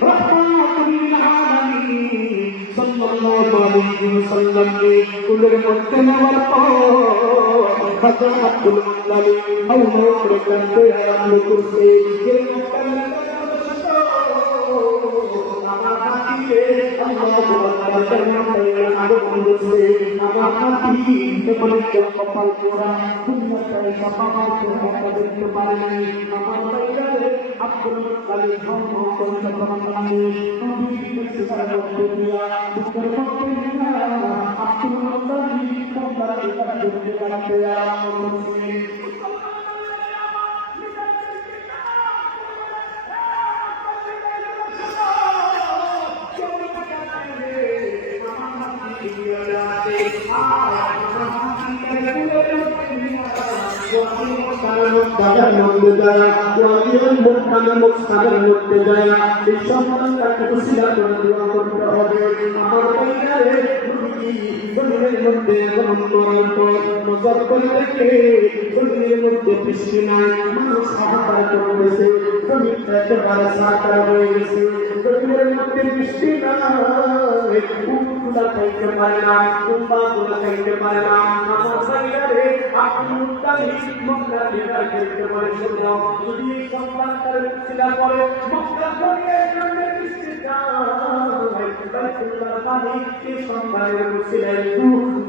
রাহমাতুল লিল আলামিন সাল্লাল্লাহু আলাইহি ওয়াসাল্লাম কে কুলের মধ্যে নেওয়ার পর হযরত আব্দুল মুত্তালিব আল্লাহ করে কাঁদতে আরম্ভ করছে কপাল পোড়া দেখতে পারেনি আমার আব্দুল মুত্তালিব তাদের মধ্যে যায় ওয়ালিয়ান মুক্তানা মুক্তাদের মধ্যে যায় এই সন্তানটাকে উসিলা করে দোয়া করতে হবে আমার বাইরে জমিনের মধ্যে গমন করার পর নজর করে দেখে জমিনের মধ্যে বৃষ্টি নাই মানুষ হাহাকার করেছে জমিটা একেবারে সাকার হয়ে গেছে জমিনের মধ্যে বৃষ্টি নাই উঠগুলা খাইতে পারে না কুম্বাগুলা খাইতে পারে না আমার বাইরে আপনি মুক্তালিব মক্কা দিদার করতে পারে শুনো যদি এই সন্তানটার উসিলা করে মক্কা ধরে জন্য বৃষ্টি যায় বাইতুল্লাহর পানি এই সন্তানের উসিলায়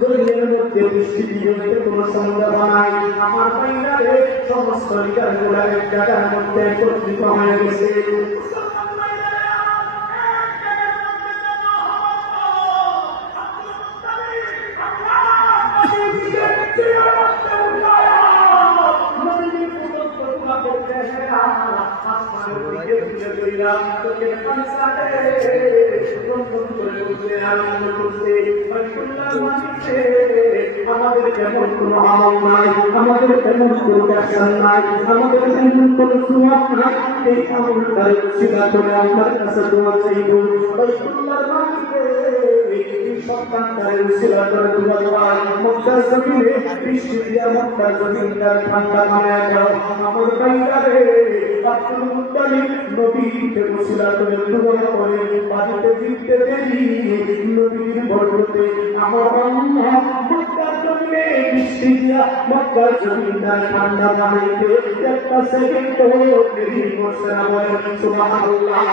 জমিনের মধ্যে বৃষ্টি দিয়ে কোনো সন্দেহ নাই আমার বাইরে সমস্ত বিকারগুলা এক জায়গার মধ্যে একত্রিত হয়ে গেছে আমাদের তেমন কোনো আমল নাই আমাদের তেমন কোনো ব্যবসা নাই আমাদের তেমন কোনো সুয়াব নাই এই আমলটার উসিলা করে আমার কাছে দোয়া চাইব বাইতুল্লাহর মাটিতে সন্তানটার উসিলা করে দোয়া চাই মক্কার জমিনে বৃষ্টি দিয়া মক্কার জমিনটা ঠান্ডা বানায় দাও আমার বাইরে আব্দুল মুত্তালিব নবীকে উসিলা করে দোয়া করে বাড়িতে ফিরতে দেরি নবীর বরকতে আমার আল্লাহ মক্কার জমিনে বৃষ্টি দিয়া মক্কার জমিনটা ঠান্ডা বানাইতে একটা সেকেন্ডও দেরি করছে না বলেন সুবহানাল্লাহ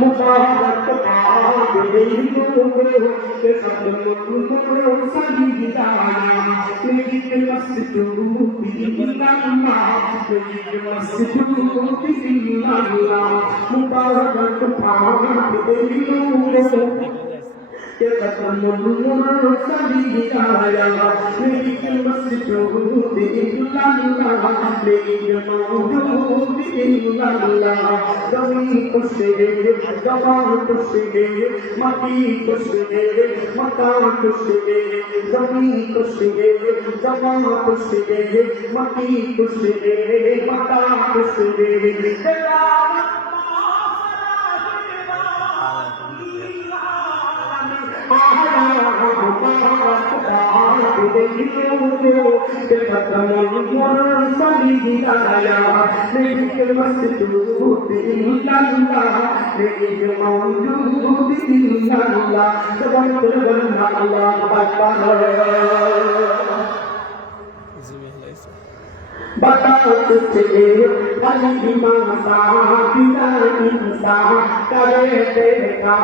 মুবারক পাক দেইলো কে সদমতুল সালিদা তেরি মসজিদ বিল্লাহ তেরি মসজিদ বিল্লাহ মুবারক পাক দেইলো के तकम्मुल सलीदा या मेरी मस्जिद इल्लल्लाह मेरी मौजूद इल्लल्लाह जमी खुशी जवान खुशी मती खुशी मकान खुशी जमी खुशी जवान खुशी मती खुशी मकान खुशी बता तुझे अली माता पिता इंसा करे देखा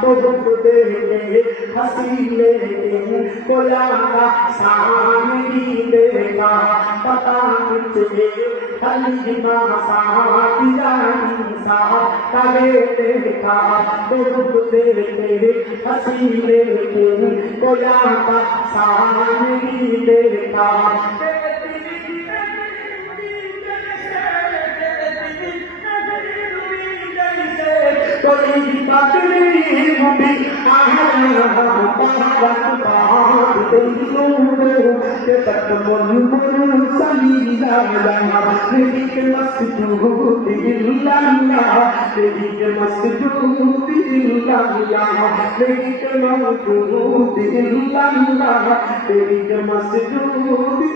तो दे हसीले कोला का सामने देखा पता तुझे अली माता पिता इंसा करे देखा तो दे हसीले कोला का सामने देखा कोई पागली मुझे आहला पागल पागल तेरे के तक मन सलीला या तेरी के मस्जिद इल्लल्लाह तेरी के मस्जिद इल्लल्लाह तेरी के मौजूद इल्लल्लाह तेरी के मस्जिद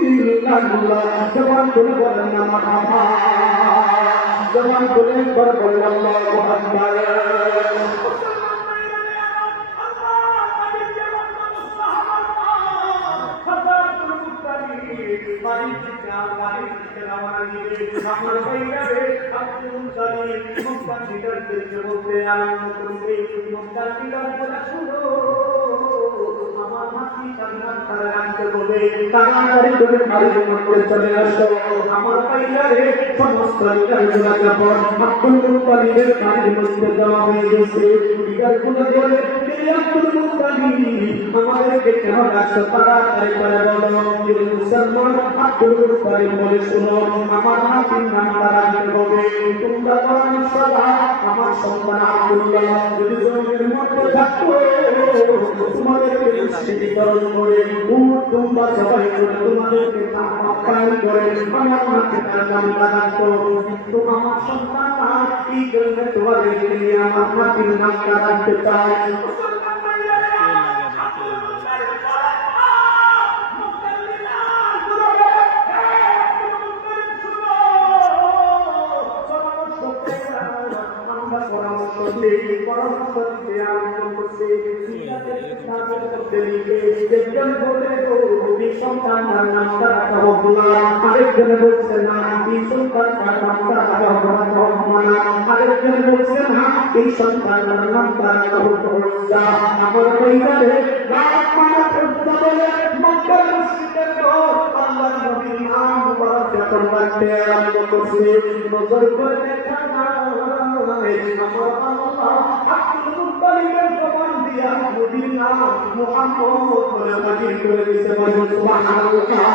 इल्लल्लाह जवान को बोलना मरहबा জবান বলে একবার বলেন আল্লাহু আকবার। তাড়াতাড়ি করে বাড়ির মধ্যে চলে আসো। আমার পাইয়ারে সমস্ত বিড়ালগুলা যখন আব্দুল মুত্তালিবের বাড়ির মধ্যে জমা হয়ে গেছে, বিড়ালগুলো বলে, হে আব্দুল মুত্তালিব, আমাদেরকে কেন ডাকছো? তাড়াতাড়ি করে বলো। হে মুসলমান, আব্দুল মুত্তালিব বলে, শোনো, আমার নাতির নাম রাখতে হবে। তোমরা পরামর্শ দাও, আমার সন্তান আব্দুল্লাহ যদি জমির মধ্যে থাকতো, তোমাদেরকে নিশ্চিতকরণ করে তোমরা সবাই করে তোমাদেরকে আপ্যায়ন করে আমার নাতির নাম রাখতো। কিন্তু আমার সন্তান এই জন্য তোমাদেরকে নিয়ে আমার নাতির নাম রাখতে চায়। আরেকজনে বলছে না এই সন্তান আরেকজনে বলছে না এই সন্তান নাম তারা আমার পরিবারে আল্লাহ নবীর নাম যখন রাখতে আরম্ভ করছে, নজর করে দেখা না আমার আল্লাহ আব্দুল মুত্তালিবের জবান দিয়া নবীর নাম মুহাম্মদ বলে নাজিল করে দিয়েছে। বলুন সুবহানাল্লাহ।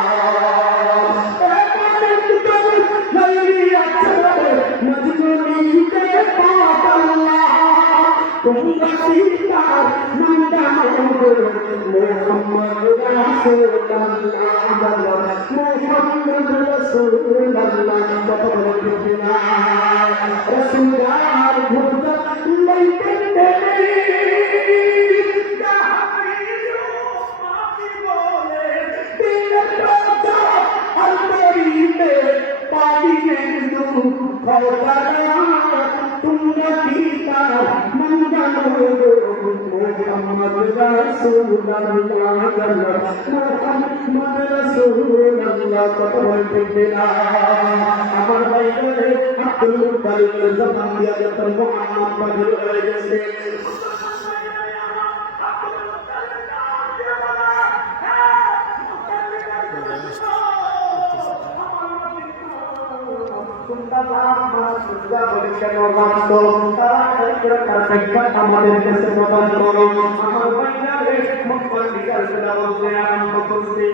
আমার বাইরে আব্দুল মুত্তালিবের জবান দিয়া যখন মুহাম্মদ বাহির হয়ে গেছে, আমাদের কাছে প্রদান করো। আমার বাইরে মুত্তালিবের জবান দিয়া আরম্ভ করছে,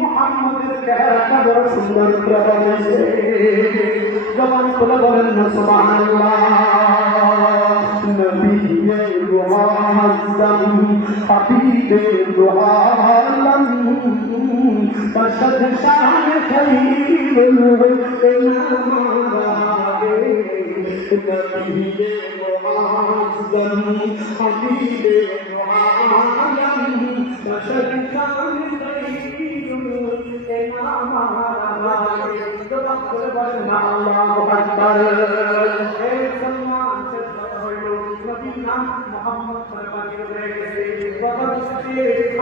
মুহাম্মদের চেহারাটা বড় সুন্দর হয়েছে। জবান খুলে বলেন না সুবহানাল্লাহ। নবীয়ে মুআজ্জম হাবিবে দুআলম বশর শান খলীল নবীয়ে মুআজ্জম হাবিবে দুআলম বশর শান আল্লাহু আকবার। এই সম্মান শেষ হইল, নবীর নাম মুহাম্মদ সাল্লাল্লাহু আলাইহি ওয়াসাল্লাম।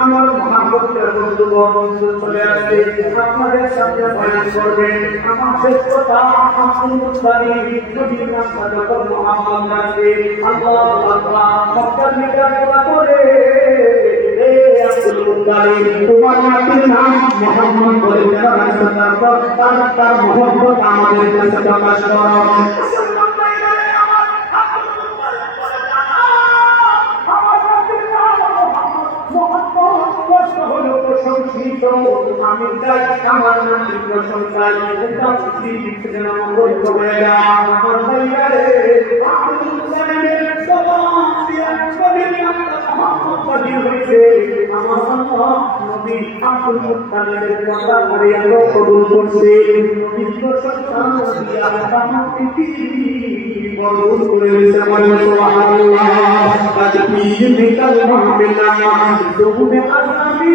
আমার মুহাম্মদের বন্ধু চলে আসে, আপনাদের সামনে বয়ান করবেন আমার শেষ কথা। আব্দুল মুত্তালিব নবীর নাম যখন মুহাম্মদ রাখে, আল্লাহু আকবার মক্কার মিটার করে তোমার নাতির নাম মুহাম্মদ বলে তার মুহাম্মদ আমাদের কাছে প্রকাশ করো। পবিত্র আমি চাই আমার নাম পবিত্র সন্তান এটা পৃথিবীতে যেন বৈধ হয়ে যায় আমার ভাইয়ারে আব্দুল মুত্তালিবের সবাব দিয়া কবির মোহাম্মদ হয়েছে আমার নবী আব্দুল মুত্তালিবের কথা করে আল্লাহ কবুল করছে পবিত্র সন্তান দিয়া আমার পৃথিবী বরকত করে দিয়েছে আমার সুবহানাল্লাহ আজ পীর নিকাল মাহফিলা দুনে আসামি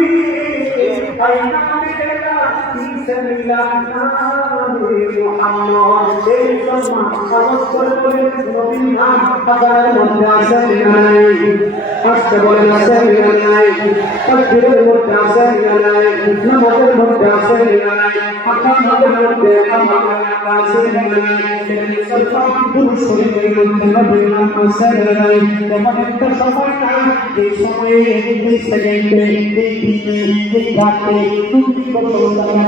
আইনা মিলেগা বিসমিল্লাহ নামে মুহাম্মদ এই সম্মান খামোশ করে নবীর নাম বাজারের মধ্যে আছে নাই আসতে বলেন আছে নাই তাকবীরের মধ্যে আছে নাই নামাজের মধ্যে আছে নাই আকামের মধ্যে আছে নাই সব পুরুষ শরীরের মধ্যে নবীর নাম আছে নাই তেমন একটা সময় নাই এই সময়ে এই সেকেন্ডে এই দিনে এই রাতে তুমি কত জানা